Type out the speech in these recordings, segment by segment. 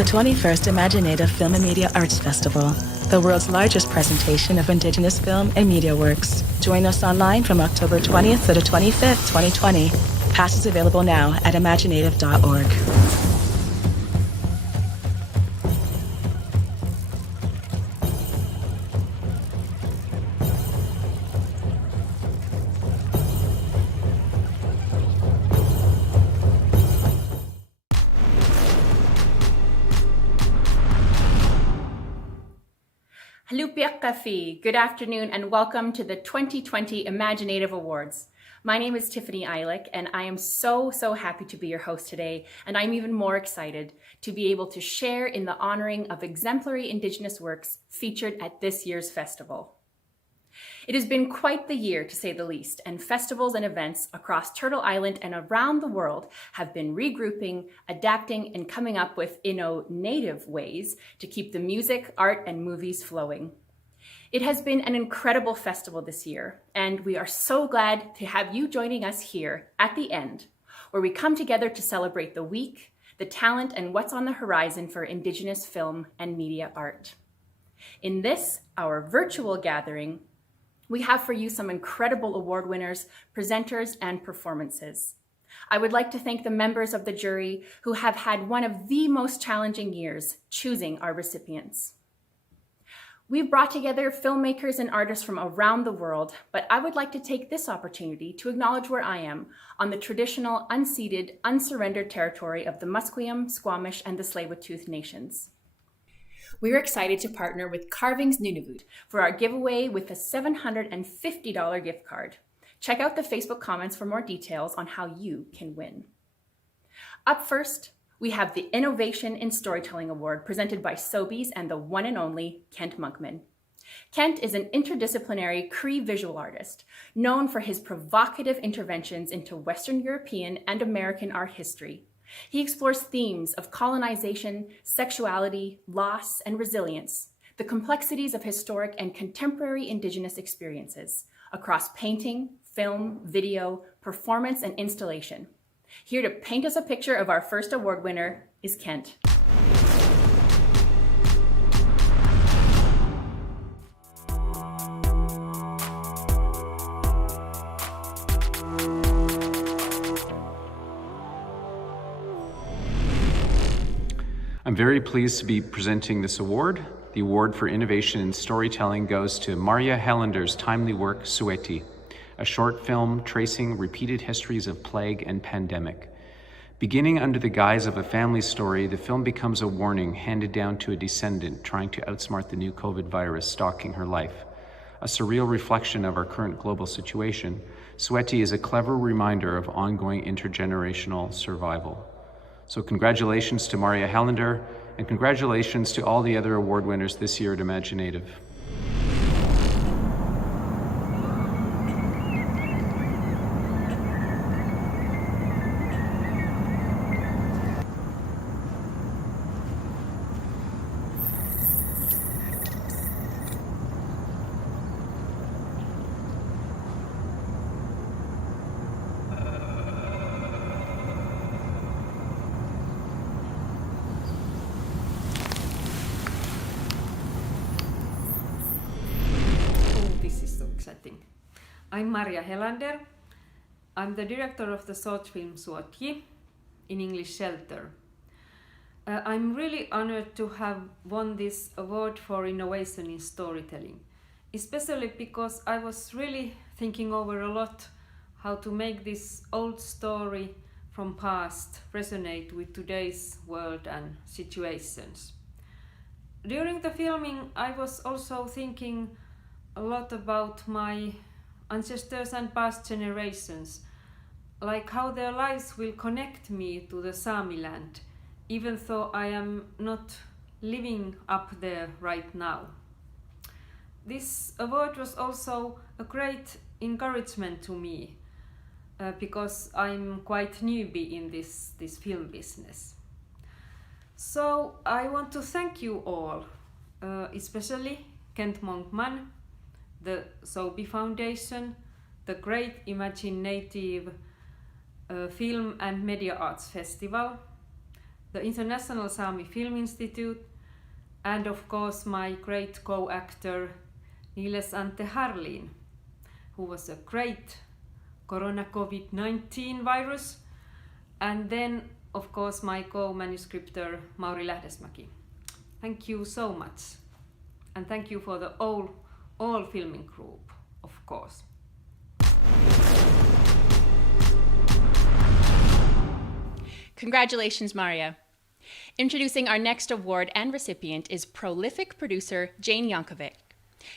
the 21st imagineNATIVE Film and Media Arts Festival, the world's largest presentation of Indigenous film and media works. Join us online from October 20th to the 25th, 2020. Passes available now at imagineNATIVE.org. Good afternoon and welcome to the 2020 imagineNATIVE Awards. My name is Tiffany Ayalik and I am so happy to be your host today, and I'm even more excited to be able to share in the honoring of exemplary Indigenous works featured at this year's festival. It has been quite the year, to say the least, and festivals and events across Turtle Island and around the world have been regrouping, adapting, and coming up with native ways to keep the music, art, and movies flowing. It has been an incredible festival this year, and we are so glad to have you joining us here at the end, where we come together to celebrate the week, the talent, and what's on the horizon for Indigenous film and media art. In this, our virtual gathering, we have for you some incredible award winners, presenters, and performances. I would like to thank the members of the jury who have had one of the most challenging years choosing our recipients. We've brought together filmmakers and artists from around the world, but I would like to take this opportunity to acknowledge where I am on the traditional, unceded, unsurrendered territory of the Musqueam, Squamish, and the Tsleil-Waututh nations. We're excited to partner with Carvings Nunavut for our giveaway with a $750 gift card. Check out the Facebook comments for more details on how you can win. Up first, we have the Innovation in Storytelling Award presented by Sobeys and the one and only Kent Monkman. Kent is an interdisciplinary Cree visual artist known for his provocative interventions into Western European and American art history. He explores themes of colonization, sexuality, loss, and resilience, the complexities of historic and contemporary Indigenous experiences across painting, film, video, performance, and installation. Here to paint us a picture of our first award winner is Kent. I'm very pleased to be presenting this award. The award for innovation in storytelling goes to Maria Hellander's timely work, Sueti, a short film tracing repeated histories of plague and pandemic. Beginning under the guise of a family story, the film becomes a warning handed down to a descendant trying to outsmart the new COVID virus stalking her life. A surreal reflection of our current global situation, Sueti is a clever reminder of ongoing intergenerational survival. So congratulations to Maria Hallander, and congratulations to all the other award winners this year at imagineNATIVE. I'm Maria Hellander. I'm the director of the short film Suoti, in English Shelter. I'm really honored to have won this award for innovation in storytelling, especially because I was really thinking over a lot how to make this old story from past resonate with today's world and situations. During the filming, I was also thinking a lot about my ancestors and past generations, like how their lives will connect me to the Sami land, even though I am not living up there right now. This award was also a great encouragement to me, because I'm quite newbie in this film business. So I want to thank you all, especially Kent Monkman, the Sobe Foundation, the Great imagineNATIVE Film and Media Arts Festival, the International Sami Film Institute, and of course my great co-actor Niles Ante Harlin, who was a great Corona COVID-19 virus, and then of course my co-manuscriptor Mauri Lähdesmäki. Thank you so much, and thank you for the all filming group, of course. Congratulations, Maria. Introducing our next award and recipient is prolific producer Jane Yankovic.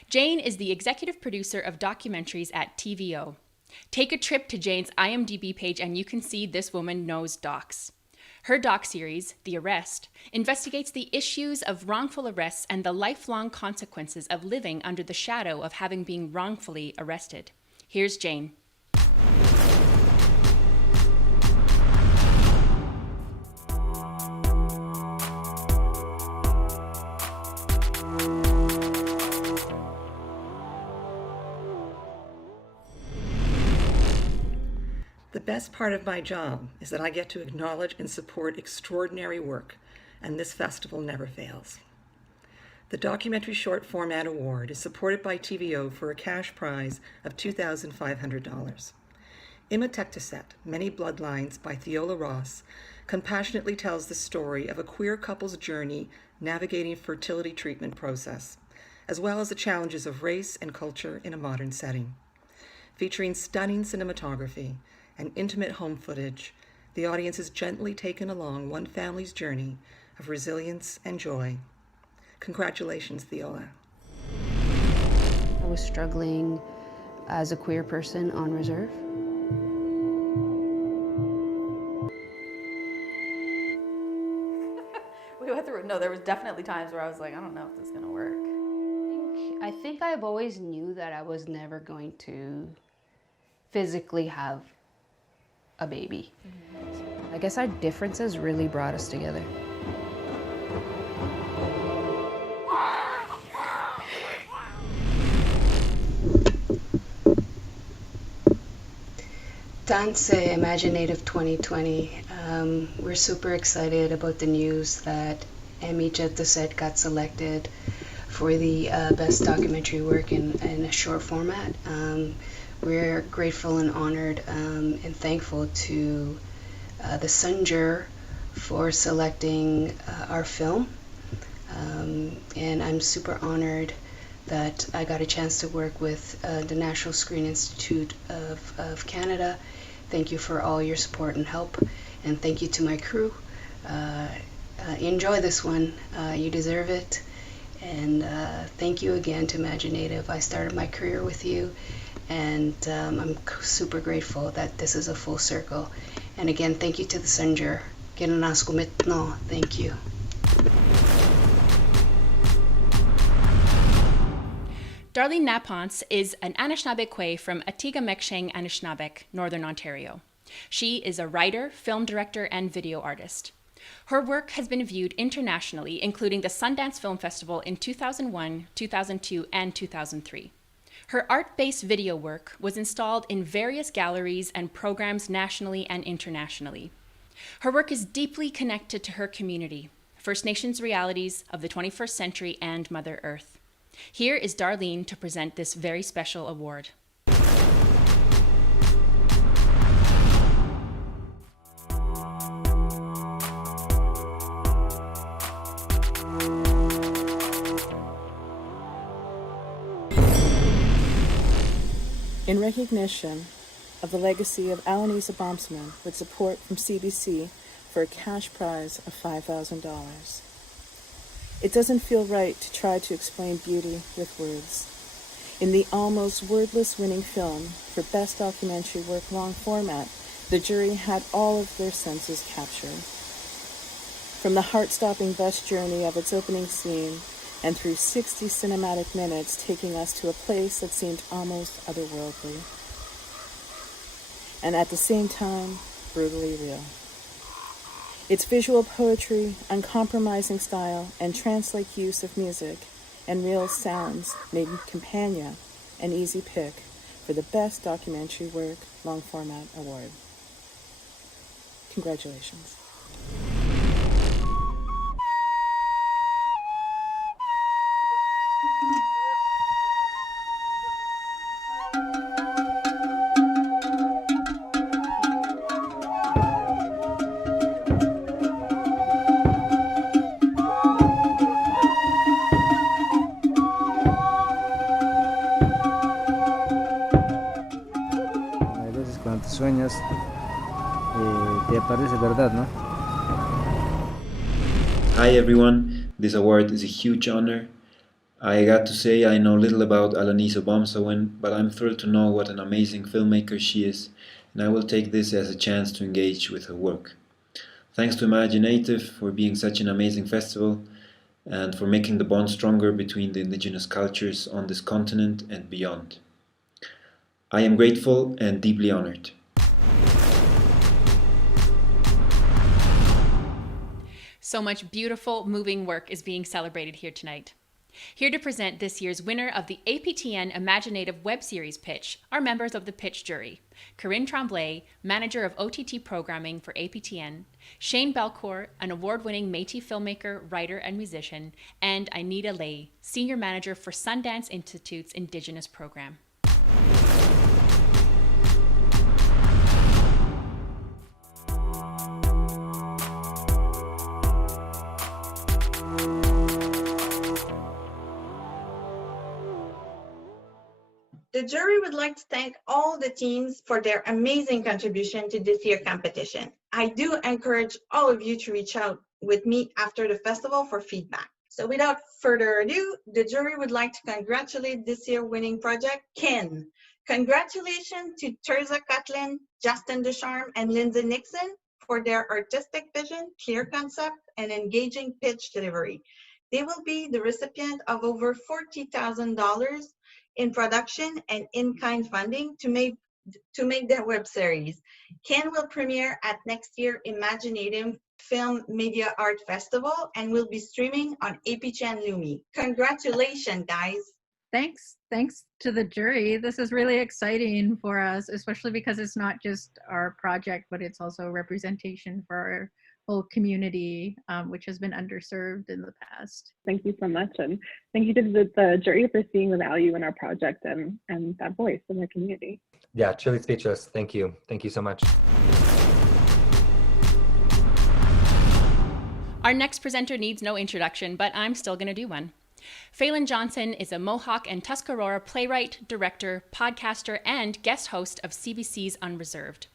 Jane is the executive producer of documentaries at TVO. Take a trip to Jane's IMDb page and you can see this woman knows docs. Her doc series, The Arrest, investigates the issues of wrongful arrests and the lifelong consequences of living under the shadow of having been wrongfully arrested. Here's Jane. The best part of my job is that I get to acknowledge and support extraordinary work, and this festival never fails. The Documentary Short Format Award is supported by TVO for a cash prize of $2,500. ImagineNATIVE, Many Bloodlines by Theola Ross compassionately tells the story of a queer couple's journey navigating fertility treatment process, as well as the challenges of race and culture in a modern setting. Featuring stunning cinematography and intimate home footage, the audience is gently taken along one family's journey of resilience and joy. Congratulations, Theola. I was struggling as a queer person on reserve. We went through it. No, there was definitely times where I was like, I don't know if this is gonna work. I think I've always knew that I was never going to physically have a baby. I guess our differences really brought us together. Thanks to imagineNATIVE 2020. We're super excited about the news that imagineNATIVE got selected for the best documentary work in a short format. We're grateful and honored and thankful to the Sunger for selecting our film. And I'm super honored that I got a chance to work with the National Screen Institute of Canada. Thank you for all your support and help. And thank you to my crew. Enjoy this one. You deserve it. And thank you again to imagineNATIVE. I started my career with you. And I'm super grateful that this is a full circle. And again, thank you to the Sunger. Thank you. Darlene Napons is an Anishinaabeg from Atikameksheng, Anishinaabeg, Northern Ontario. She is a writer, film director, and video artist. Her work has been viewed internationally, including the Sundance Film Festival in 2001, 2002, and 2003. Her art-based video work was installed in various galleries and programs nationally and internationally. Her work is deeply connected to her community, First Nations realities of the 21st century, and Mother Earth. Here is Darlene to present this very special award. In recognition of the legacy of Alanisa Bomsman with support from CBC for a cash prize of $5,000. It doesn't feel right to try to explain beauty with words. In the almost wordless winning film for Best Documentary Work Long Format, the jury had all of their senses captured. From the heart-stopping bus journey of its opening scene and through 60 cinematic minutes taking us to a place that seemed almost otherworldly. And at the same time, brutally real. Its visual poetry, uncompromising style, and trance-like use of music and real sounds made Campania an easy pick for the Best Documentary Work Long Format Award. Congratulations. pues te parece verdad, ¿no? Hi everyone, this award is a huge honor. I got to say I know little about Alanis Obomsawin, but I'm thrilled to know what an amazing filmmaker she is, and I will take this as a chance to engage with her work. Thanks to imagineNATIVE for being such an amazing festival, and for making the bond stronger between the indigenous cultures on this continent and beyond. I am grateful and deeply honored. So much beautiful, moving work is being celebrated here tonight. Here to present this year's winner of the APTN imagineNATIVE web series pitch are members of the pitch jury: Corinne Tremblay, manager of OTT programming for APTN, Shane Belcourt, an award-winning Métis filmmaker, writer, and musician, and Anita Lay, senior manager for Sundance Institute's Indigenous program. The jury would like to thank all the teams for their amazing contribution to this year's competition. I do encourage all of you to reach out with me after the festival for feedback. So without further ado, the jury would like to congratulate this year's winning project, Kin. Congratulations to Terza Catlin, Justin Ducharme, and Lindsay Nixon for their artistic vision, clear concept, and engaging pitch delivery. They will be the recipient of over $40,000 in production and in-kind funding to make their web series. Ken will premiere at next year's imagineNATIVE Film Media Art Festival and will be streaming on APTN Lumi. Congratulations, guys. Thanks to the jury. This is really exciting for us, especially because it's not just our project, but it's also representation for our whole community, which has been underserved in the past. Thank you so much. And thank you to the jury for seeing the value in our project and that voice in the community. Yeah, truly speechless. Thank you. Thank you so much. Our next presenter needs no introduction, but I'm still going to do one. Phelan Johnson is a Mohawk and Tuscarora playwright, director, podcaster, and guest host of CBC's Unreserved.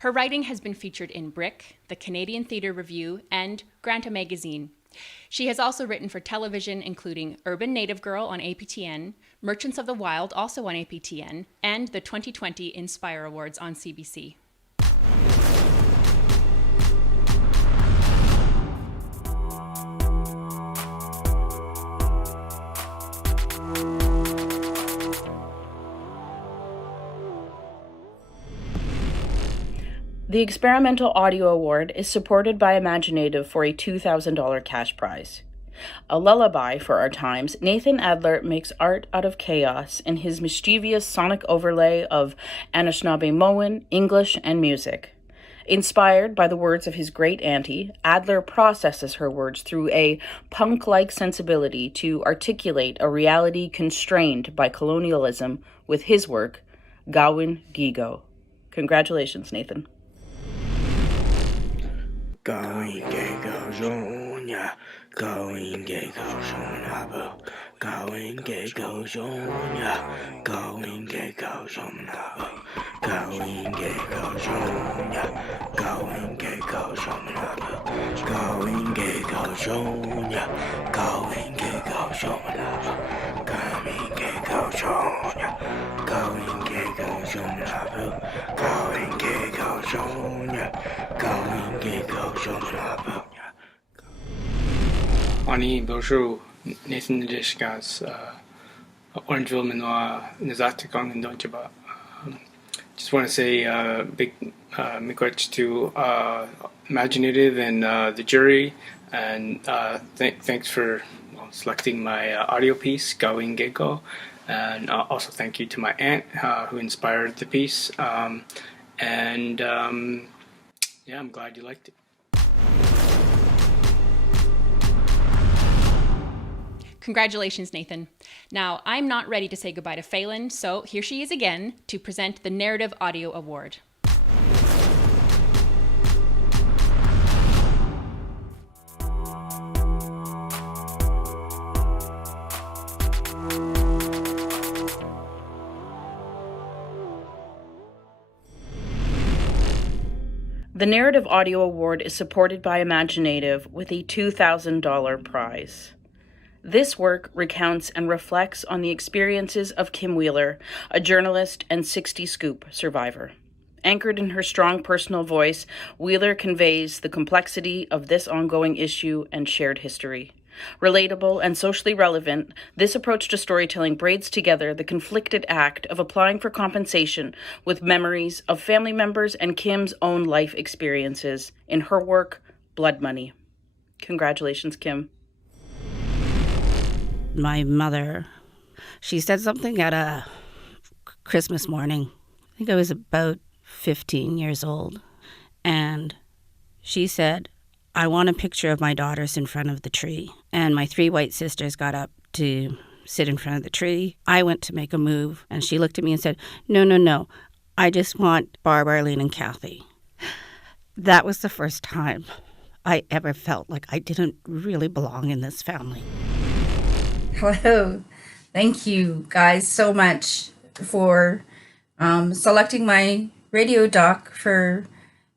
Her writing has been featured in Brick, the Canadian Theatre Review, and Granta Magazine. She has also written for television, including Urban Native Girl on APTN, Merchants of the Wild, also on APTN, and the 2020 Inspire Awards on CBC. The Experimental Audio Award is supported by imagineNATIVE for a $2,000 cash prize. A lullaby for our times, Nathan Adler makes art out of chaos in his mischievous sonic overlay of Anishinaabemowin, English, and music. Inspired by the words of his great auntie, Adler processes her words through a punk-like sensibility to articulate a reality constrained by colonialism with his work, Gawin Gigo. Congratulations, Nathan. Going gecko Sonia, going gecko Sonia, going gecko Sonia, going gecko Sonia, going gecko Sonia, going gecko Sonia, going gecko Sonia, going gecko Sonia, going gecko Sonia, going gecko Sonia, going gecko Sonia, going gecko Sonia. Ani Bojo Nathan Dishkas Orangeville Manoa Nazatikong and Donjaba. Just want to say big miigwech to imagineNATIVE and the jury, and thanks for selecting my audio piece, Gawin Gecko, and also thank you to my aunt who inspired the piece, and yeah, I'm glad you liked it. Congratulations, Nathan. Now, I'm not ready to say goodbye to Phelan, so here she is again to present the Narrative Audio Award. The Narrative Audio Award is supported by imagineNATIVE with a $2,000 prize. This work recounts and reflects on the experiences of Kim Wheeler, a journalist and 60 Scoop survivor. Anchored in her strong personal voice, Wheeler conveys the complexity of this ongoing issue and shared history. Relatable and socially relevant, this approach to storytelling braids together the conflicted act of applying for compensation with memories of family members and Kim's own life experiences in her work, Blood Money. Congratulations, Kim. My mother, she said something at a Christmas morning. I think I was about 15 years old. And she said, I want a picture of my daughters in front of the tree. And my 3 white sisters got up to sit in front of the tree. I went to make a move, and she looked at me and said, no, I just want Barb, Arlene, and Kathy. That was the first time I ever felt like I didn't really belong in this family. Hello. Thank you guys so much for selecting my radio doc for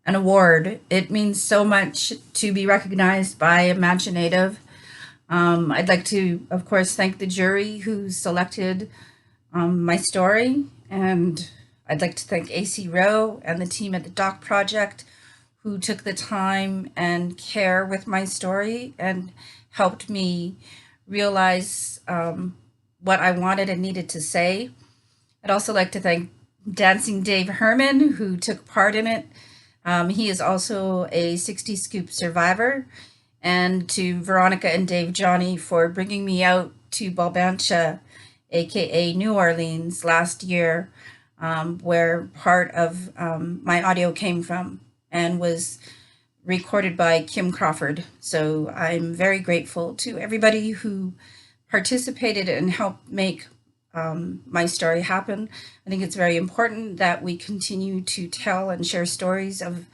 an award. It means so much to be recognized by imagineNATIVE. I'd like to, of course, thank the jury who selected my story, and I'd like to thank AC Rowe and the team at the Doc Project who took the time and care with my story and helped me realize what I wanted and needed to say. I'd also like to thank Dancing Dave Herman, who took part in it. He is also a 60 Scoop survivor, and to Veronica and Dave Johnny for bringing me out to Balbancha, aka New Orleans, last year, where part of my audio came from and was recorded by Kim Crawford. So I'm very grateful to everybody who participated and helped make my story happen. I think it's very important that we continue to tell and share stories of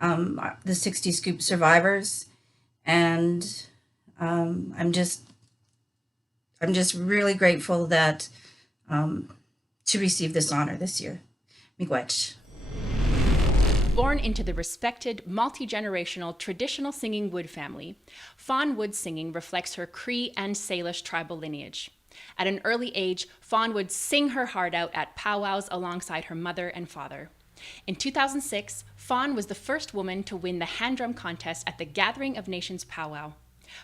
the 60 Scoop survivors, and I'm just really grateful that to receive this honor this year. Miigwech. Born into the respected, multi-generational, traditional singing Wood family, Fawn Wood singing reflects her Cree and Salish tribal lineage. At an early age, Fawn would sing her heart out at powwows alongside her mother and father. In 2006, Fawn was the first woman to win the hand drum contest at the Gathering of Nations powwow.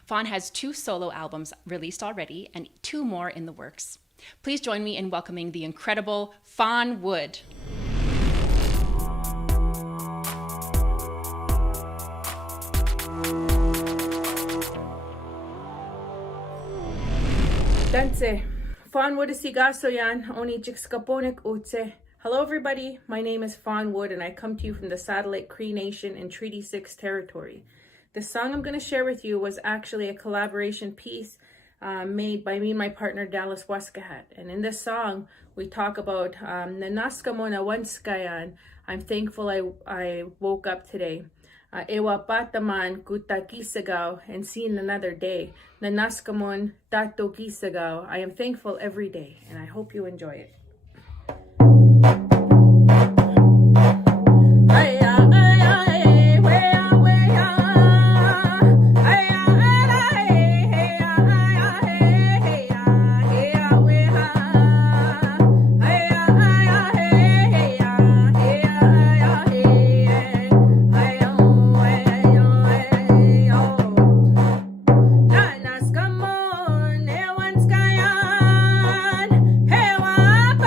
Fawn has 2 solo albums released already and 2 more in the works. Please join me in welcoming the incredible Fawn Wood. Danse. Fawn Wood isigasoyan oni jixkaponik utse. Hello everybody, my name is Fawn Wood and I come to you from the Satellite Cree Nation in Treaty 6 territory. The song I'm going to share with you was actually a collaboration piece made by me and my partner Dallas Waskahat. And in this song, we talk about Nanaskamo na wanskayan. I'm thankful I woke up today. Ewa pataman kuta kisagaw and seen another day. Nanaskamon tato kisagaw. I am thankful every day and I hope you enjoy it. Hewa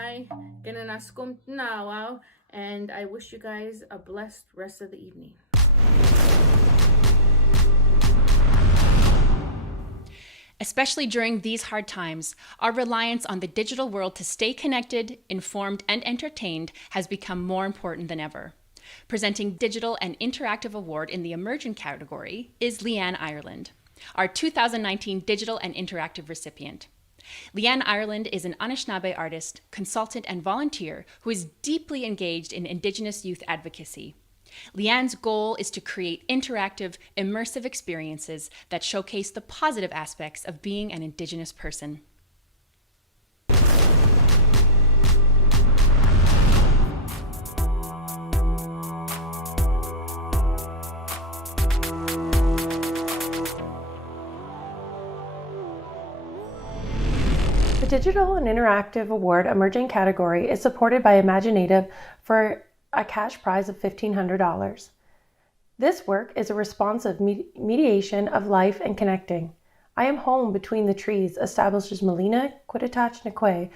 bahay, gananaskum nawao, and I wish you guys a blessed rest of the evening. Especially during these hard times, our reliance on the digital world to stay connected, informed, and entertained has become more important than ever. Presenting Digital and Interactive Award in the Emergent category is Leanne Ireland, our 2019 Digital and Interactive recipient. Leanne Ireland is an Anishinaabe artist, consultant, and volunteer who is deeply engaged in Indigenous youth advocacy. Leanne's goal is to create interactive, immersive experiences that showcase the positive aspects of being an Indigenous person. The Digital and Interactive Award Emerging category is supported by imagineNATIVE for a cash prize of $1,500. This work is a responsive mediation of life and connecting. I Am Home Between the Trees establishes Melina Quittatach Nikwe,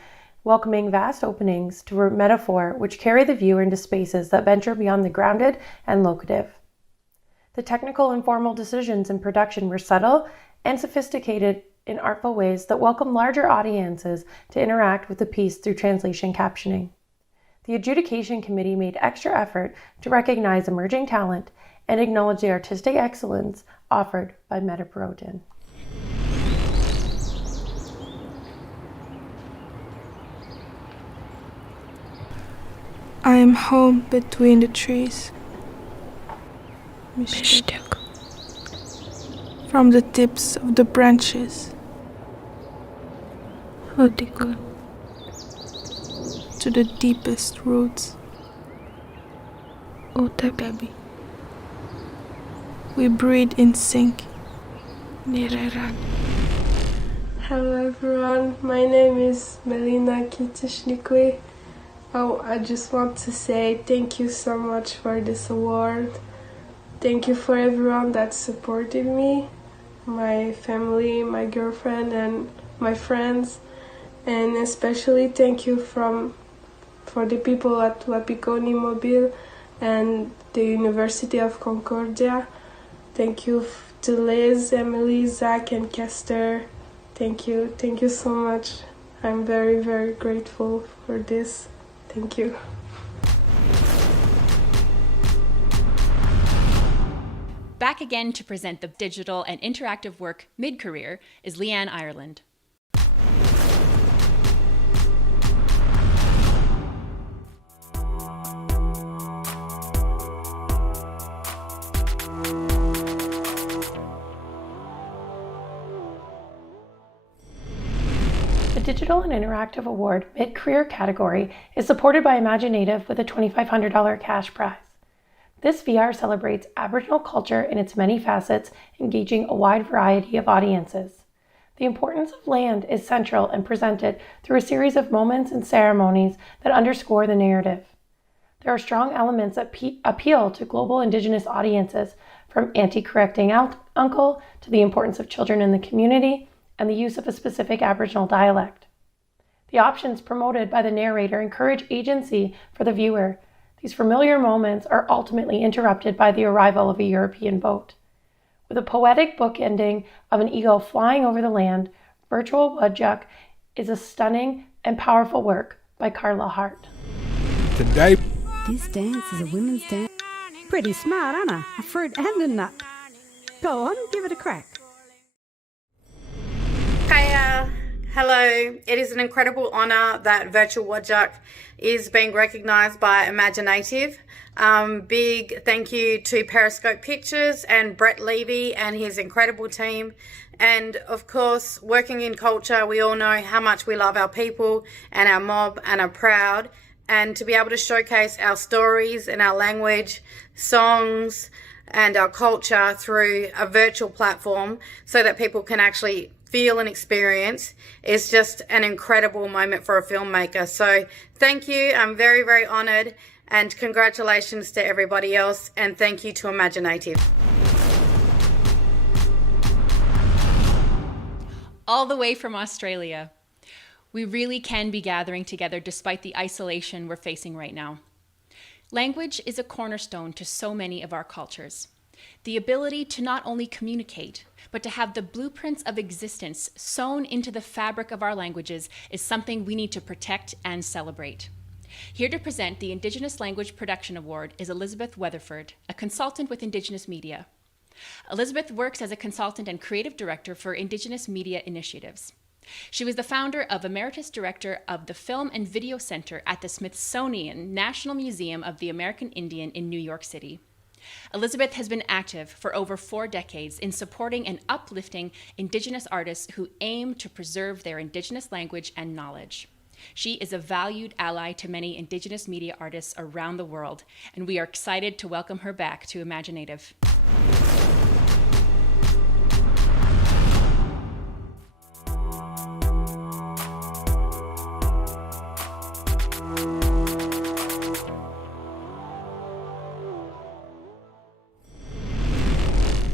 welcoming vast openings to a metaphor which carry the viewer into spaces that venture beyond the grounded and locative. The technical and formal decisions in production were subtle and sophisticated in artful ways that welcome larger audiences to interact with the piece through translation captioning. The adjudication committee made extra effort to recognize emerging talent and acknowledge the artistic excellence offered by Meta Brodin. I am home between the trees. Mishtuk. From the tips of the branches. Hodikun. To the deepest roots. Otababi. We breathe in sync. Nireran. Hello everyone, my name is Melina Quittatach. I just want to say thank you so much for this award. Thank you for everyone that supported me, my family, my girlfriend and my friends, and especially thank you for the people at Wapikoni Mobile and the University of Concordia. Thank you to Liz, Emily, Zach, and Kester. Thank you so much. I'm very, very grateful for this. Thank you. Back again to present the digital and interactive work mid-career is Leanne Ireland. The Digital and Interactive Award Mid-Career category is supported by imagineNATIVE with a $2,500 cash prize. This VR celebrates Aboriginal culture in its many facets, engaging a wide variety of audiences. The importance of land is central and presented through a series of moments and ceremonies that underscore the narrative. There are strong elements that appeal to global Indigenous audiences, from anti-correcting uncle to the importance of children in the community and the use of a specific Aboriginal dialect. The options promoted by the narrator encourage agency for the viewer. These familiar moments are ultimately interrupted by the arrival of a European boat. With a poetic bookending of an eagle flying over the land, Virtual Wudjuk is a stunning and powerful work by Carla Hart. Today, This dance is a women's dance. Pretty smart, aren't I? A fruit and a nut. Go on, give it a crack. Hiya, hello. It is an incredible honour that Virtual Wudjuk is being recognised by imagineNATIVE. Big thank you to Periscope Pictures and Brett Levy and his incredible team. And of course, working in culture, we all know how much we love our people and our mob and are proud. And to be able to showcase our stories and our language, songs, and our culture through a virtual platform so that people can actually feel and experience is just an incredible moment for a filmmaker. So thank you. I'm very, very honoured, and congratulations to everybody else, and thank you to imagineNATIVE. All the way from Australia. We really can be gathering together despite the isolation we're facing right now. Language is a cornerstone to so many of our cultures. The ability to not only communicate, but to have the blueprints of existence sewn into the fabric of our languages is something we need to protect and celebrate. Here to present the Indigenous Language Production Award is Elizabeth Weatherford, a consultant with Indigenous Media. Elizabeth works as a consultant and creative director for Indigenous Media Initiatives. She was the founder of Emeritus Director of the Film and Video Center at the Smithsonian National Museum of the American Indian in New York City. Elizabeth has been active for over 4 decades in supporting and uplifting Indigenous artists who aim to preserve their Indigenous language and knowledge. She is a valued ally to many Indigenous media artists around the world, and we are excited to welcome her back to imagineNATIVE.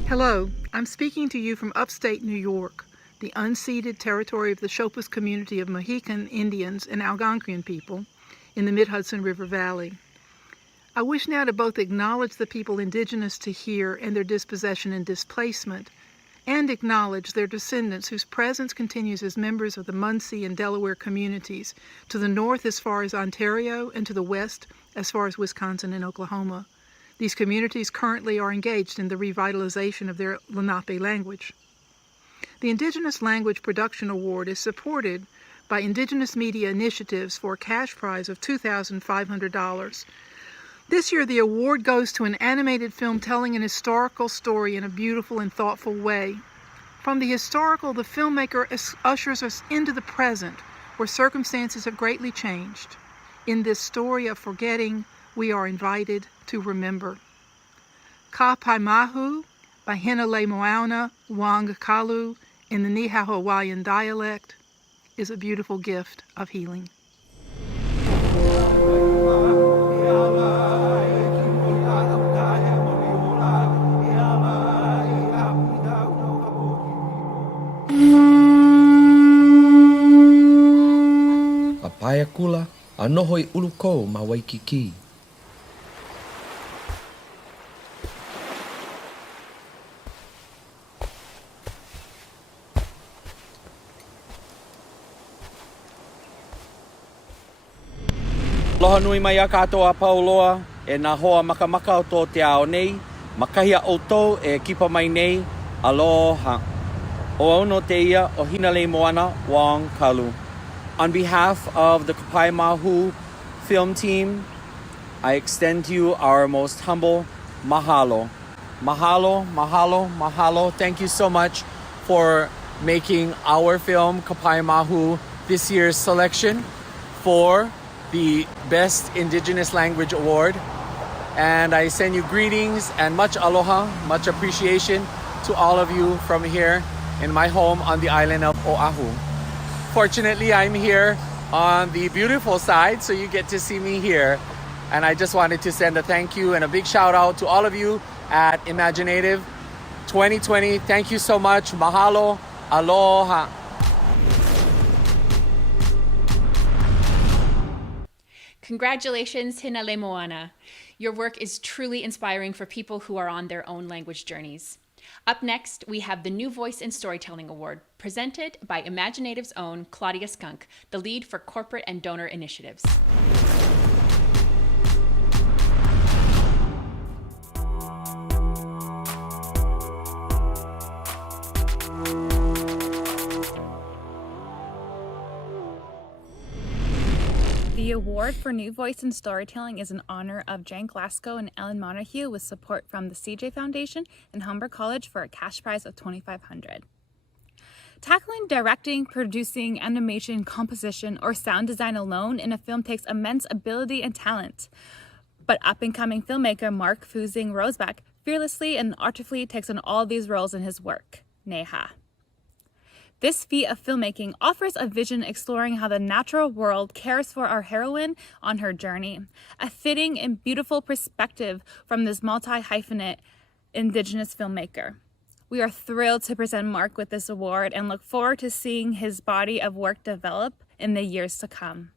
Hello, I'm speaking to you from upstate New York, the unceded territory of the Chopus community of Mohican Indians and Algonquian people in the Mid-Hudson River Valley. I wish now to both acknowledge the people indigenous to here and their dispossession and displacement, and acknowledge their descendants whose presence continues as members of the Munsee and Delaware communities, to the north as far as Ontario and to the west as far as Wisconsin and Oklahoma. These communities currently are engaged in the revitalization of their Lenape language. The Indigenous Language Production Award is supported by Indigenous Media Initiatives for a cash prize of $2,500. This year, the award goes to an animated film telling an historical story in a beautiful and thoughtful way. From the historical, the filmmaker ushers us into the present, where circumstances have greatly changed. In this story of forgetting, we are invited to remember. Ka Pai Mahu by Hinale Moana Wang Kalu in the Niha Hawaiian dialect is a beautiful gift of healing. Papaya kula anohoi uluko ma Waikiki. Aloha nui mai a katoa pauloa e nā hoa makamaka o tō te ao nei, makahia outou e kipa mai nei, aloha. O au no te ia o Hinale Moana Wang Kalu. On behalf of the Kapai Mahu film team, I extend to you our most humble mahalo. Mahalo, mahalo, mahalo. Thank you so much for making our film, Kapai Mahu, this year's selection for the Best Indigenous Language Award. And I send you greetings and much aloha, much appreciation to all of you from here in my home on the island of Oahu. Fortunately, I'm here on the beautiful side, so you get to see me here. And I just wanted to send a thank you and a big shout out to all of you at imagineNATIVE 2020. Thank you so much. Mahalo. Aloha. Congratulations, Hinale Moana. Your work is truly inspiring for people who are on their own language journeys. Up next, we have the New Voice in Storytelling Award, presented by imagineNATIVE's own Claudia Skunk, the lead for corporate and donor initiatives. The award for New Voice in Storytelling is in honor of Jan Glasgow and Ellen Montague with support from the CJ Foundation and Humber College for a cash prize of $2,500. Tackling directing, producing, animation, composition, or sound design alone in a film takes immense ability and talent. But up-and-coming filmmaker Mark Fusing Roseback fearlessly and artfully takes on all these roles in his work. Neha. This feat of filmmaking offers a vision exploring how the natural world cares for our heroine on her journey, a fitting and beautiful perspective from this multi-hyphenate Indigenous filmmaker. We are thrilled to present Mark with this award and look forward to seeing his body of work develop in the years to come.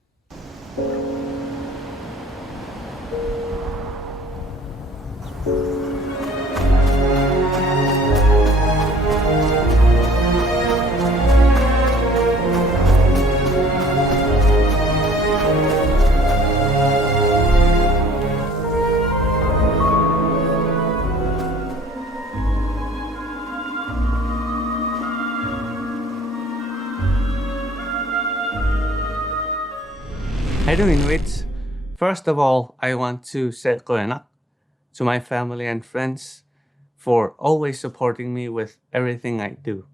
Hi doing, Wits. First of all, I want to say koenak to my family and friends for always supporting me with everything I do.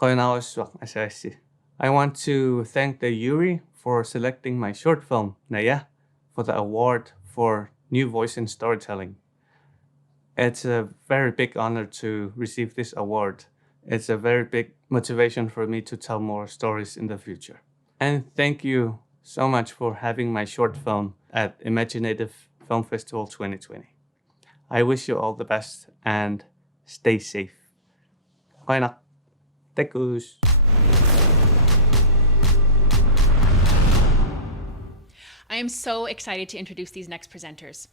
I want to thank the jury for selecting my short film, Naya, for the award for New Voice in Storytelling. It's a very big honor to receive this award. It's a very big motivation for me to tell more stories in the future. And thank you so much for having my short film at imagineNATIVE Film Festival 2020. I wish you all the best and stay safe. Koenak. Tekus. I am so excited to introduce these next presenters.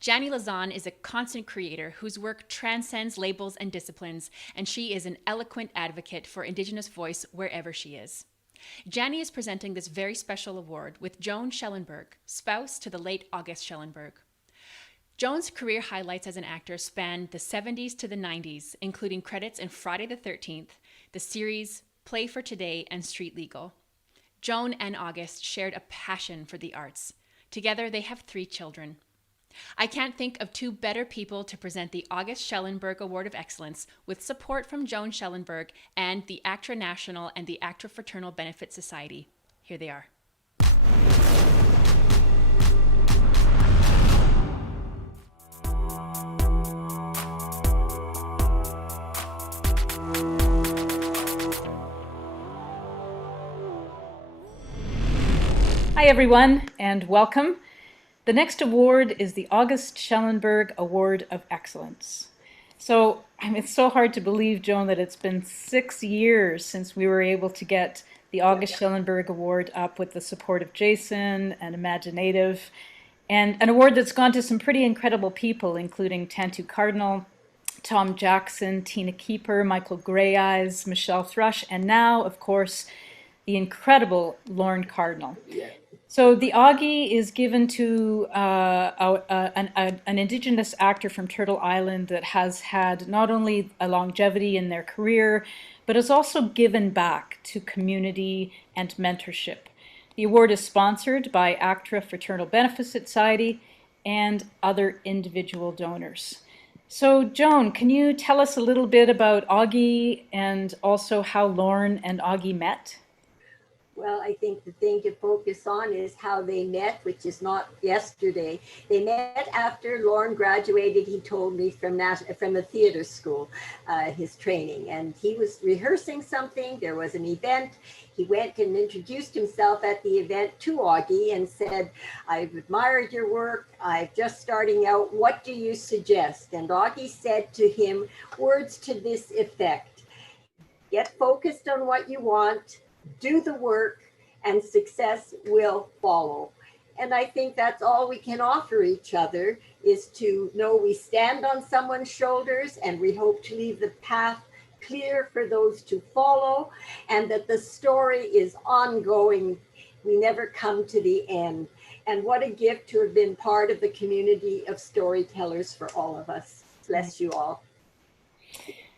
Janie Lazan is a constant creator whose work transcends labels and disciplines, and she is an eloquent advocate for Indigenous voice wherever she is. Janie is presenting this very special award with Joan Schellenberg, spouse to the late August Schellenberg. Joan's career highlights as an actor spanned the 70s to the 90s, including credits in Friday the 13th, the series Play for Today, and Street Legal. Joan and August shared a passion for the arts. Together, they have 3 children. I can't think of 2 better people to present the August Schellenberg Award of Excellence with support from Joan Schellenberg and the ACTRA National and the ACTRA Fraternal Benefit Society. Here they are. Hi everyone, and welcome. The next award is the August Schellenberg Award of Excellence. So, it's so hard to believe, Joan, that it's been 6 years since we were able to get the August Schellenberg Award up with the support of Jason and imagineNATIVE, and an award that's gone to some pretty incredible people, including Lorne Cardinal, Tom Jackson, Tina Keeper, Michael Greyeyes, Michelle Thrush, and now, of course, the incredible Lorne Cardinal. Yeah. So the Augie is given to an Indigenous actor from Turtle Island that has had not only a longevity in their career, but has also given back to community and mentorship. The award is sponsored by ACTRA Fraternal Benefit Society and other individual donors. So Joan, can you tell us a little bit about Augie and also how Lorne and Augie met? Well, I think the thing to focus on is how they met, which is not yesterday. They met after Lorne graduated, he told me, from the theater school, his training. And he was rehearsing something. There was an event. He went and introduced himself at the event to Augie and said, "I've admired your work. I'm just starting out. What do you suggest?" And Augie said to him words to this effect: "Get focused on what you want, do the work, and success will follow." And I think that's all we can offer each other, is to know we stand on someone's shoulders and we hope to leave the path clear for those to follow, and that the story is ongoing. We never come to the end. And what a gift to have been part of the community of storytellers for all of us. Bless you all.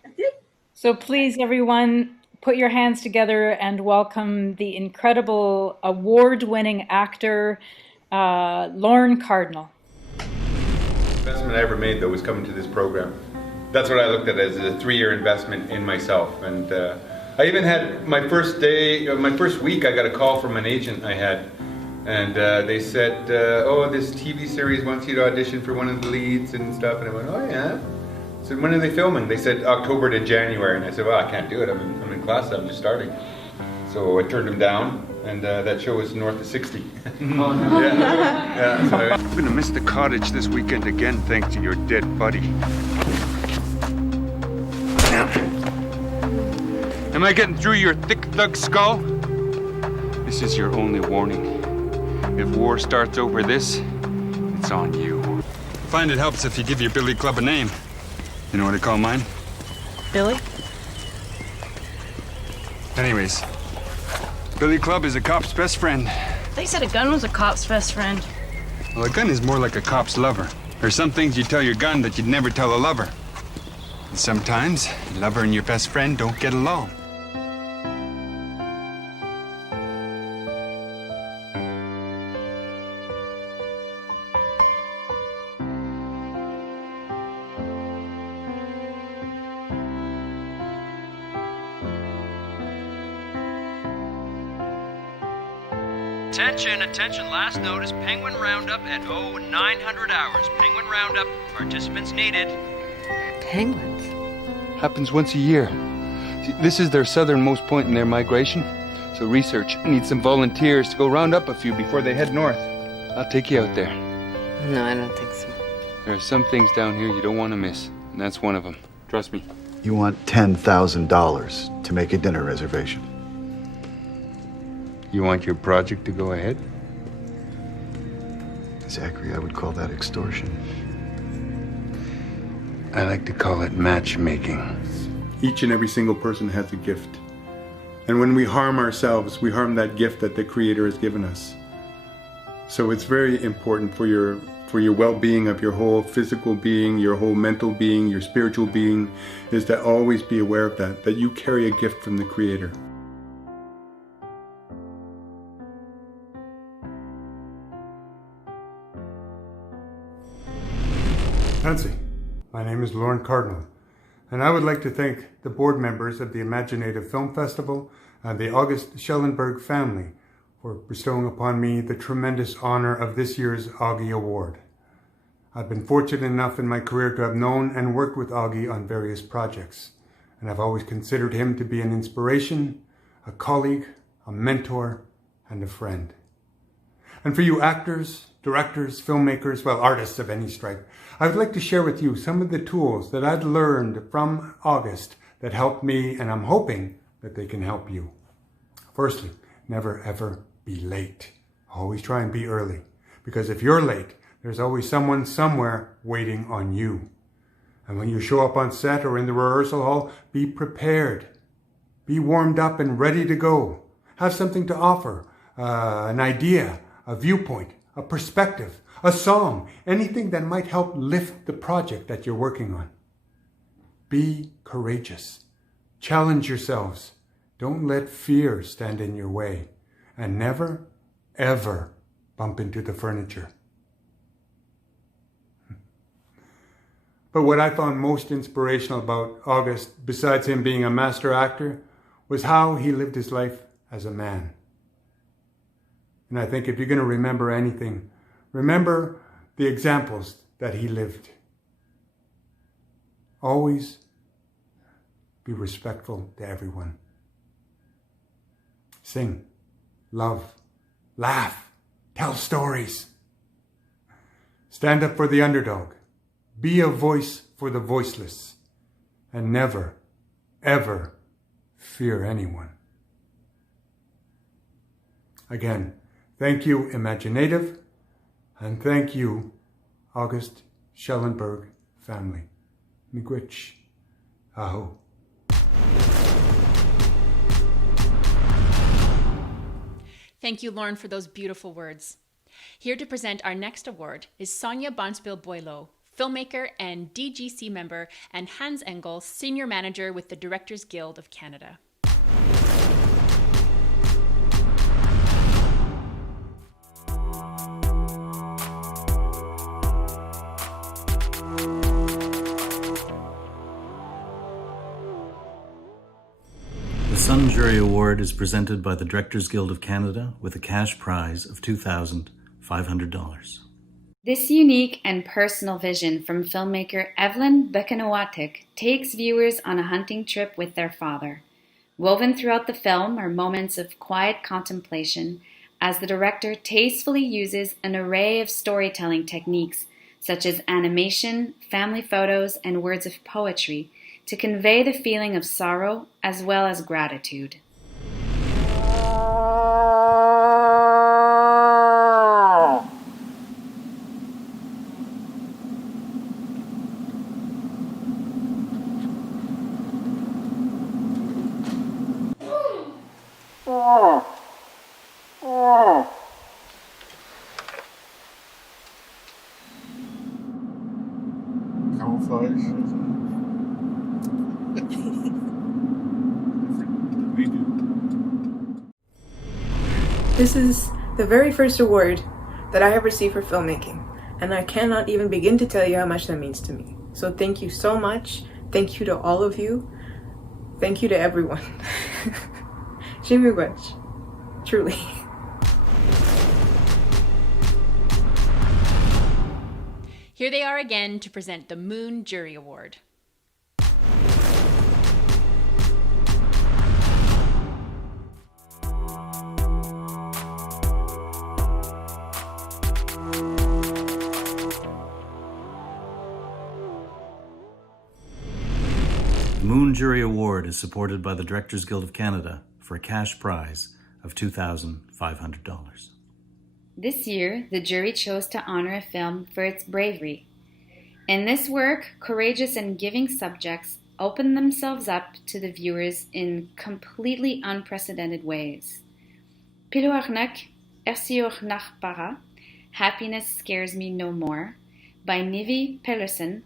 That's it. So please, everyone, put your hands together and welcome the incredible award-winning actor, Lorne Cardinal. The investment I ever made, though, was coming to this program. That's what I looked at as a 3-year investment in myself. And I even had my first day, my first week, I got a call from an agent I had. And they said, "Oh, this TV series wants you to audition for one of the leads and stuff." And I went, "Oh, yeah." I said, "When are they filming?" They said October to January. And I said, "Well, I can't do it. I'm in class. I'm just starting." So I turned them down, and that show was north of 60. Oh, no. Yeah, so I'm going to miss the cottage this weekend again, thanks to your dead buddy. Am I getting through your thick thug skull? This is your only warning. If war starts over this, it's on you. I find it helps if you give your billy club a name. You know what I call mine? Billy? Anyways, billy club is a cop's best friend. They said a gun was a cop's best friend. Well, a gun is more like a cop's lover. There's some things you tell your gun that you'd never tell a lover. And sometimes, your lover and your best friend don't get along. Attention, attention, last notice, Penguin Roundup at 0900 hours. Penguin Roundup, participants needed. Penguins? Happens once a year. See, this is their southernmost point in their migration. So research needs some volunteers to go round up a few before they head north. I'll take you out there. No, I don't think so. There are some things down here you don't want to miss, and that's one of them. Trust me. You want $10,000 to make a dinner reservation. You want your project to go ahead? Zachary, I would call that extortion. I like to call it matchmaking. Each and every single person has a gift. And when we harm ourselves, we harm that gift that the Creator has given us. So it's very important for your well-being of your whole physical being, your whole mental being, your spiritual being, is to always be aware of that you carry a gift from the Creator. Nancy, my name is Lorne Cardinal, and I would like to thank the board members of the imagineNATIVE Film Festival and the August Schellenberg family for bestowing upon me the tremendous honor of this year's Augie Award. I've been fortunate enough in my career to have known and worked with Augie on various projects, and I've always considered him to be an inspiration, a colleague, a mentor, and a friend. And for you actors, directors, filmmakers, well, artists of any stripe, I would like to share with you some of the tools that I've learned from August that helped me, and I'm hoping that they can help you. Firstly, never ever be late. Always try and be early, because if you're late, there's always someone somewhere waiting on you. And when you show up on set or in the rehearsal hall, be prepared. Be warmed up and ready to go. Have something to offer, an idea, a viewpoint, a perspective, a song, anything that might help lift the project that you're working on. Be courageous. Challenge yourselves. Don't let fear stand in your way. And never, ever bump into the furniture. But what I found most inspirational about August, besides him being a master actor, was how he lived his life as a man. And I think if you're going to remember anything, remember the examples that he lived. Always be respectful to everyone. Sing, love, laugh, tell stories. Stand up for the underdog. Be a voice for the voiceless. And never, ever fear anyone. Again, thank you, imagineNATIVE, and thank you, August Schellenberg family. Miigwech. Aho. Thank you, Lorne, for those beautiful words. Here to present our next award is Sonia Bonsbill-Boileau, filmmaker and DGC member, and Hans Engel, senior manager with the Directors Guild of Canada. The Sun Jury Award is presented by the Directors Guild of Canada with a cash prize of $2,500. This unique and personal vision from filmmaker Evelyn Bekanawatik takes viewers on a hunting trip with their father. Woven throughout the film are moments of quiet contemplation as the director tastefully uses an array of storytelling techniques such as animation, family photos, and words of poetry to convey the feeling of sorrow as well as gratitude. This is the very first award that I have received for filmmaking, and I cannot even begin to tell you how much that means to me. So thank you so much. Thank you to all of you. Thank you to everyone. Dziękuję, truly. Here they are again to present the Moon Jury Award. The Moon Jury Award is supported by the Directors Guild of Canada for a cash prize of $2,500. This year, the jury chose to honor a film for its bravery. In this work, courageous and giving subjects open themselves up to the viewers in completely unprecedented ways. Piluarnak Ersior Nachpara, Happiness Scares Me No More, by Nivi Pellerson,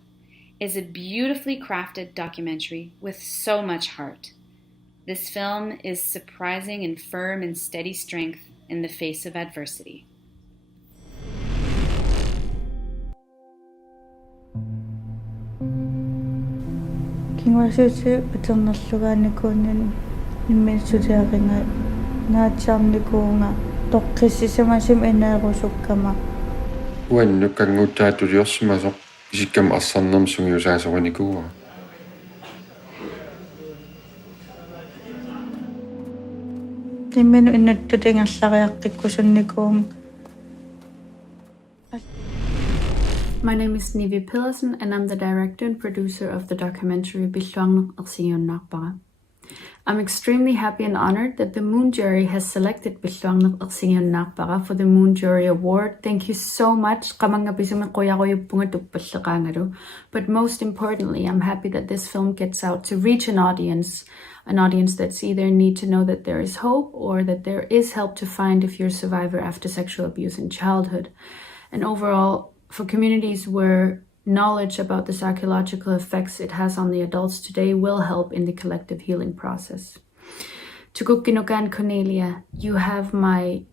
is a beautifully crafted documentary with so much heart. This film is surprising and firm and steady strength in the face of adversity. Kingwasusu paternallugaanikuunnan nimmiitsutiaqinga naatsaarnikuunga toqqissisamasim inaarusukkama uannu kanguttaatuliorsmasoq isikkam assarnerm sungiusaasoqanikua timminu innuttutingerlariaqqikkusunnikuung. My name is Nivi Pellerson, and I'm the director and producer of the documentary Billong Arsiyon Nakbara. I'm extremely happy and honored that the Moon Jury has selected Billong Arsiyon Nakbara for the Moon Jury Award. Thank you so much. But most importantly, I'm happy that this film gets out to reach an audience that's either need to know that there is hope or that there is help to find if you're a survivor after sexual abuse in childhood. And overall, for communities where knowledge about the psychological effects it has on the adults today will help in the collective healing process. Tukukinokan Cornelia, you have my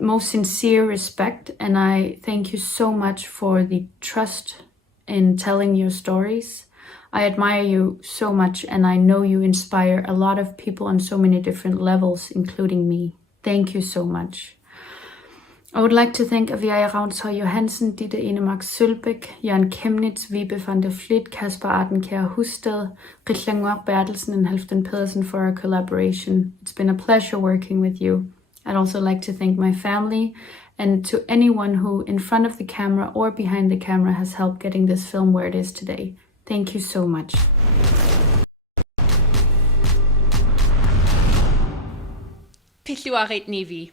most sincere respect, and I thank you so much for the trust in telling your stories. I admire you so much, and I know you inspire a lot of people on so many different levels, including me. Thank you so much. I would like to thank Aviaja Raunshaug Johansen, Dieter Enemark Sølbæk, Jan Kemnitz, Vibe van der Vliet, Kasper Ardenkjær Husted, Richlanguar Bertelsen, and Halfdan Pedersen for our collaboration. It's been a pleasure working with you. I'd also like to thank my family and to anyone who, in front of the camera or behind the camera, has helped getting this film where it is today. Thank you so much. Pitluaret Nivi.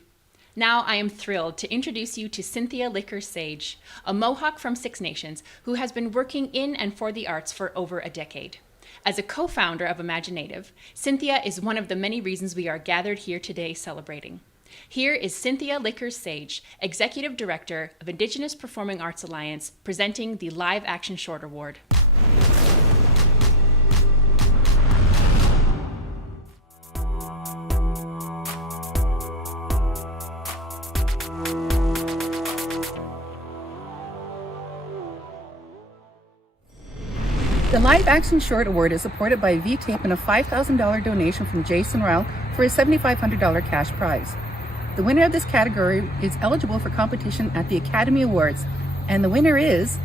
Now I am thrilled to introduce you to Cynthia Licker Sage, a Mohawk from Six Nations who has been working in and for the arts for over a decade. As a co-founder of imagineNATIVE, Cynthia is one of the many reasons we are gathered here today celebrating. Here is Cynthia Licker Sage, Executive Director of Indigenous Performing Arts Alliance, presenting the Live Action Short Award. The Live Action Short Award is supported by V-Tape and a $5,000 donation from Jason Ryle for a $7,500 cash prize. The winner of this category is eligible for competition at the Academy Awards, and the winner is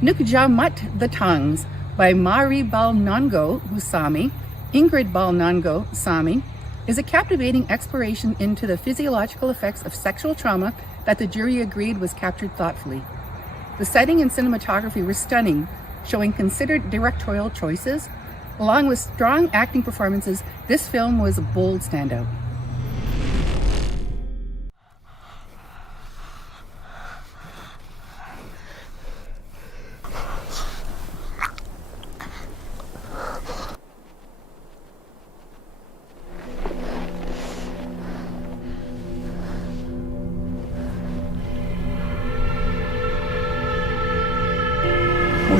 Nukjamat the Tongues by Mari Balnongo Husami. Ingrid Balnongo Sami is a captivating exploration into the physiological effects of sexual trauma that the jury agreed was captured thoughtfully. The setting and cinematography were stunning, showing considered directorial choices. Along with strong acting performances, this film was a bold standout.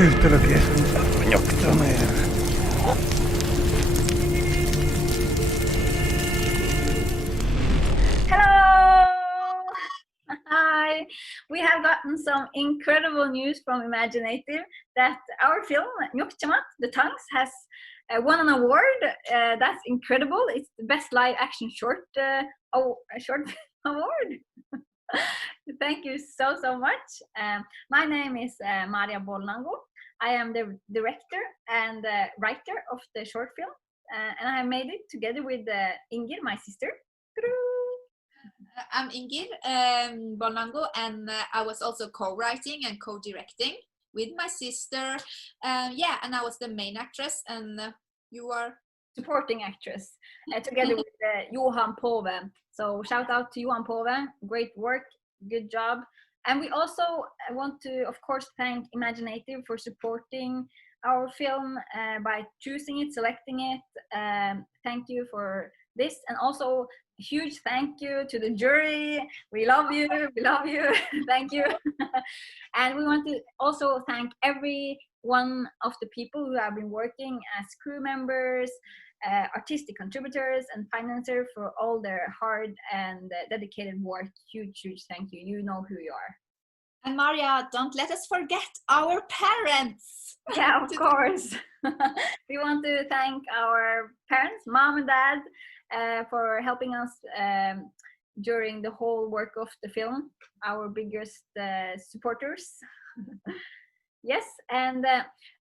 Viltele piesen njoktame. Hello! Hi! We have gotten some incredible news from imagineNATIVE that our film, Nyukchamat, The Tongues, has won an award. That's incredible. It's the best live action short award. Thank you so much. My name is Maria Bolnango. I am the director and writer of the short film, and I have made it together with Ingir, my sister. I'm Ingir Bolnango, and I was also co-writing and co-directing with my sister. And I was the main actress, and you are supporting actress together with Johan Pove. So shout out to Johan Pove. Great work, good job. And we also want to, of course, thank imagineNATIVE for supporting our film by choosing it, selecting it. Thank you for this, and also a huge thank you to the jury. We love you. We love you. Thank you. And we want to also thank every one of the people who have been working as crew members, artistic contributors, and financiers for all their hard and dedicated work. Huge thank you. You know who you are. And Maria, don't let us forget our parents. Yeah, of course. We want to thank our parents, mom and dad, for helping us during the whole work of the film, our biggest supporters. Yes, and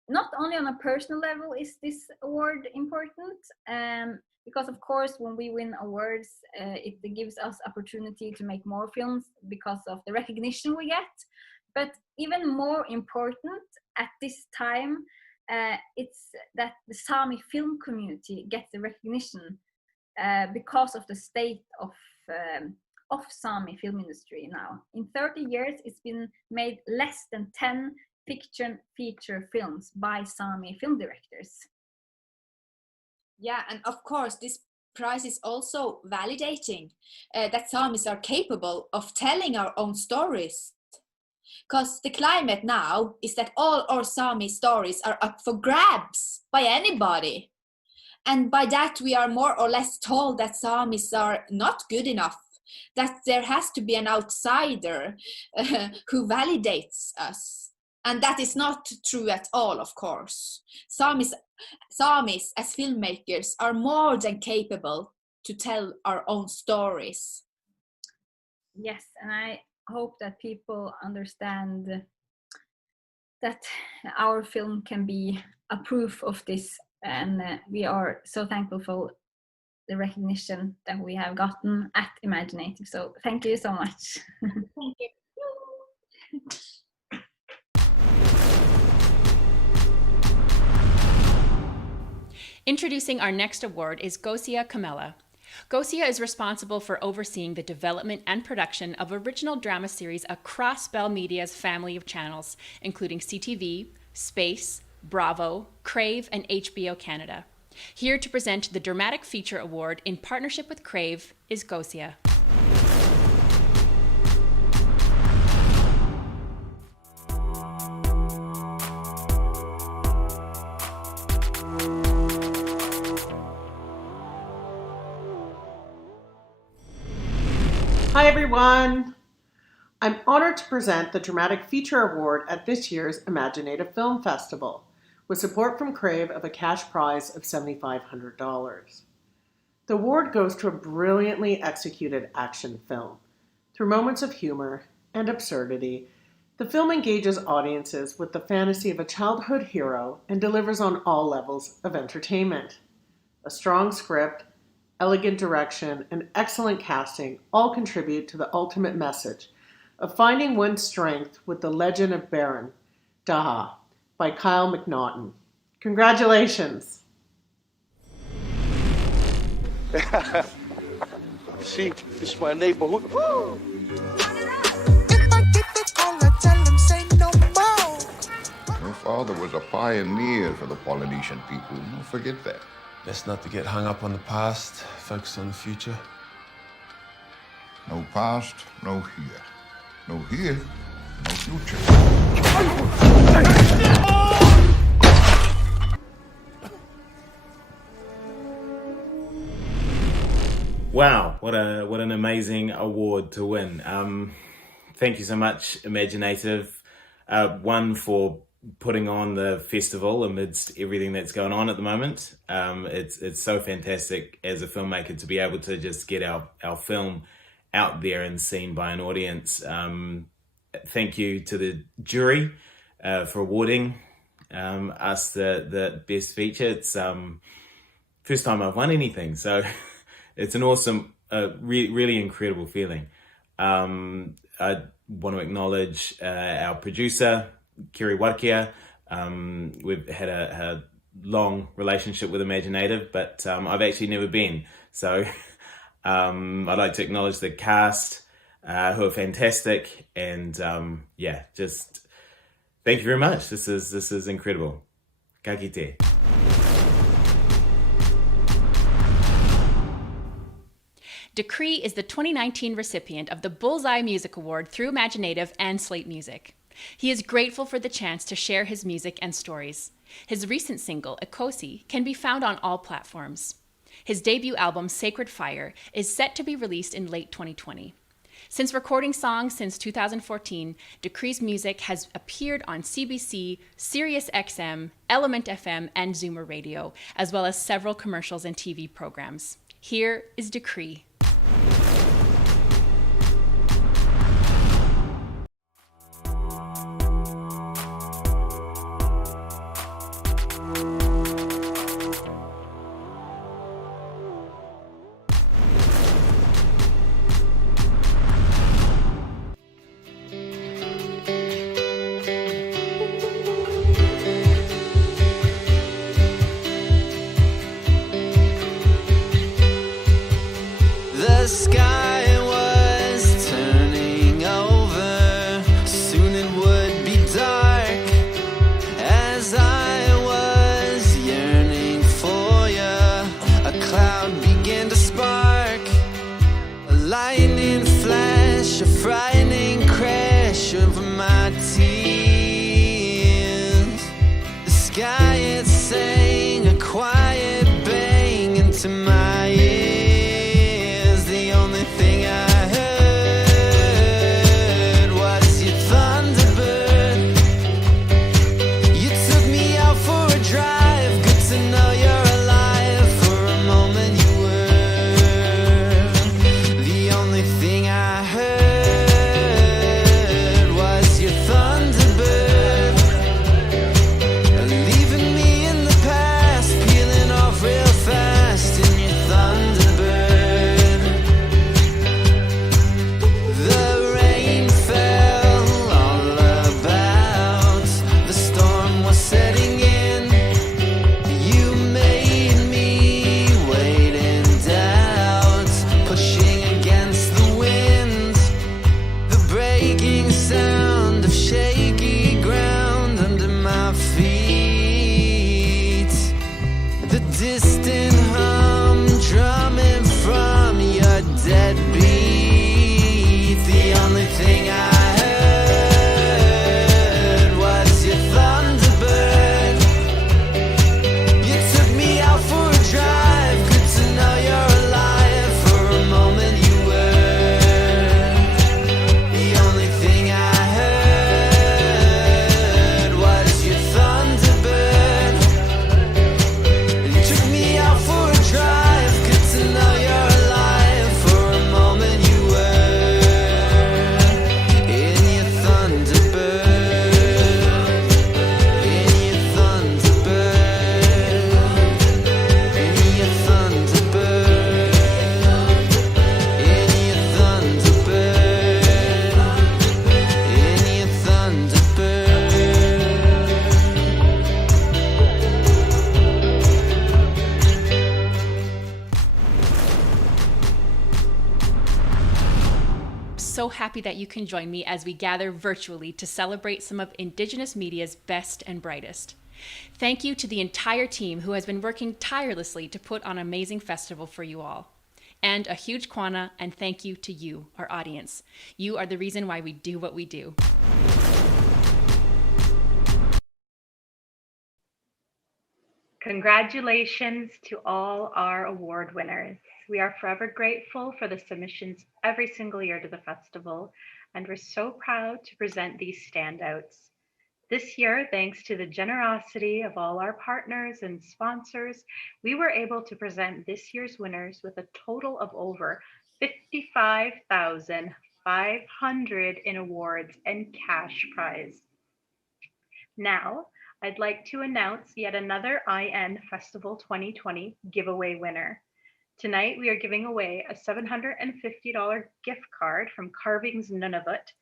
not only on a personal level is this award important, because of course when we win awards, it gives us opportunity to make more films because of the recognition we get. But even more important at this time, it's that the Sami film community gets the recognition because of the state of Sami film industry now. In 30 years, it's been made less than 10 fiction feature films by Sami film directors. Yeah, and of course, this prize is also validating that Samis are capable of telling our own stories. Because the climate now is that all our Sami stories are up for grabs by anybody. And by that, we are more or less told that Samis are not good enough, that there has to be an outsider who validates us. And that is not true at all, of course. Samis as filmmakers are more than capable to tell our own stories. Yes, and I hope that people understand that our film can be a proof of this, and we are so thankful for the recognition that we have gotten at imagineNATIVE. So thank you so much. Thank you. Introducing our next award is Gosia Kamela. Gosia is responsible for overseeing the development and production of original drama series across Bell Media's family of channels, including CTV, Space, Bravo, Crave, and HBO Canada. Here to present the Dramatic Feature Award in partnership with Crave is Gosia. Hi everyone! I'm honored to present the Dramatic Feature Award at this year's imagineNATIVE Film Festival, with support from Crave of a cash prize of $7,500. The award goes to a brilliantly executed action film. Through moments of humor and absurdity, the film engages audiences with the fantasy of a childhood hero and delivers on all levels of entertainment. A strong script, elegant direction, and excellent casting all contribute to the ultimate message of finding one's strength with The Legend of Baron Daha by Kyle MacNaughton. Congratulations! See, this is my neighborhood. Woo! Your father was a pioneer for the Polynesian people. Don't forget that. Best not to get hung up on the past, focus on the future. No past, no here. No here, no future. Wow, what an amazing award to win. Thank you so much, imagineNATIVE, one for putting on the festival amidst everything that's going on at the moment. It's so fantastic as a filmmaker to be able to just get our film out there and seen by an audience. Thank you to the jury for awarding us the best feature. It's first time I've won anything, so it's an awesome, really incredible feeling. I want to acknowledge our producer, Kiri Warkia. We've had a long relationship with imagineNATIVE, but I've actually never been. So I'd like to acknowledge the cast who are fantastic, and just thank you very much. This is incredible. Ka kite. Decree is the 2019 recipient of the Bullseye Music Award through imagineNATIVE and Slate Music. He is grateful for the chance to share his music and stories. His recent single, Ekosi, can be found on all platforms. His debut album, Sacred Fire, is set to be released in late 2020. Since recording songs since 2014, Decree's music has appeared on CBC, SiriusXM, Element FM, and Zoomer Radio, as well as several commercials and TV programs. Here is Decree. The sky was turning over, soon it would be dark, as I was yearning for you. A cloud began to spark, a lightning flash, a frightening crash over my tears. The sky, it sang a quiet bang into my ears. So happy that you can join me as we gather virtually to celebrate some of Indigenous media's best and brightest. Thank you to the entire team who has been working tirelessly to put on an amazing festival for you all. And a huge kwana and thank you to you, our audience. You are the reason why we do what we do. Congratulations to all our award winners. We are forever grateful for the submissions every single year to the festival, and we're so proud to present these standouts. This year, thanks to the generosity of all our partners and sponsors, we were able to present this year's winners with a total of over $55,500 in awards and cash prize. Now, I'd like to announce yet another IN Festival 2020 giveaway winner. Tonight, we are giving away a $750 gift card from Carvings Nunavut,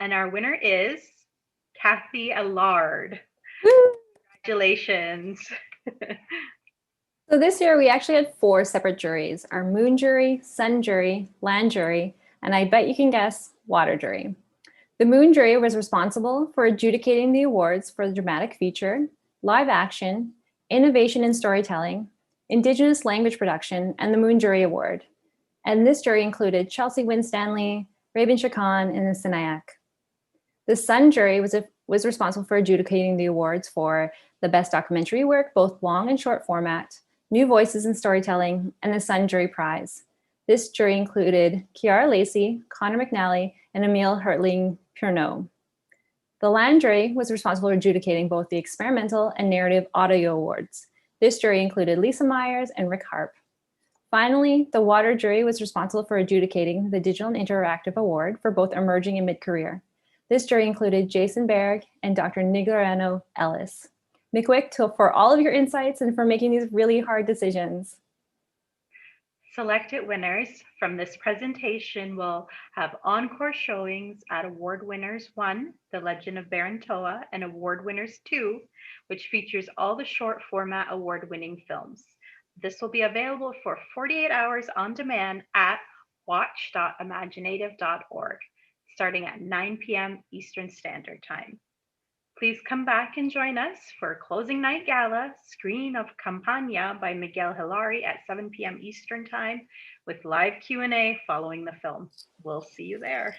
and our winner is Kathy Allard. Congratulations. So this year we actually had 4 separate juries: our moon jury, sun jury, land jury, and I bet you can guess, water jury. The moon jury was responsible for adjudicating the awards for the dramatic feature, live action, innovation in storytelling, Indigenous language production, and the Moon Jury Award. And this jury included Chelsea Winstanley, Rabin Shakan, and the Sinayak. The Sun jury was responsible for adjudicating the awards for the best documentary work, both long and short format, new voices in storytelling, and the Sun Jury Prize. This jury included Kiara Lacey, Connor McNally, and Emile Hertling-Purneau. The Land jury was responsible for adjudicating both the experimental and narrative audio awards. This jury included Lisa Myers and Rick Harp. Finally, the Water jury was responsible for adjudicating the Digital and Interactive Award for both emerging and mid-career. This jury included Jason Berg and Dr. Nigarano Ellis. Mikwick, for all of your insights and for making these really hard decisions. Selected winners from this presentation will have encore showings at Award Winners 1, The Legend of Barontoa, and Award Winners 2, which features all the short format award-winning films. This will be available for 48 hours on demand at watch.imagineNATIVE.org, starting at 9 p.m. Eastern Standard Time. Please come back and join us for Closing Night Gala, screening of Campania by Miguel Hilari at 7 p.m. Eastern Time, with live Q&A following the film. We'll see you there.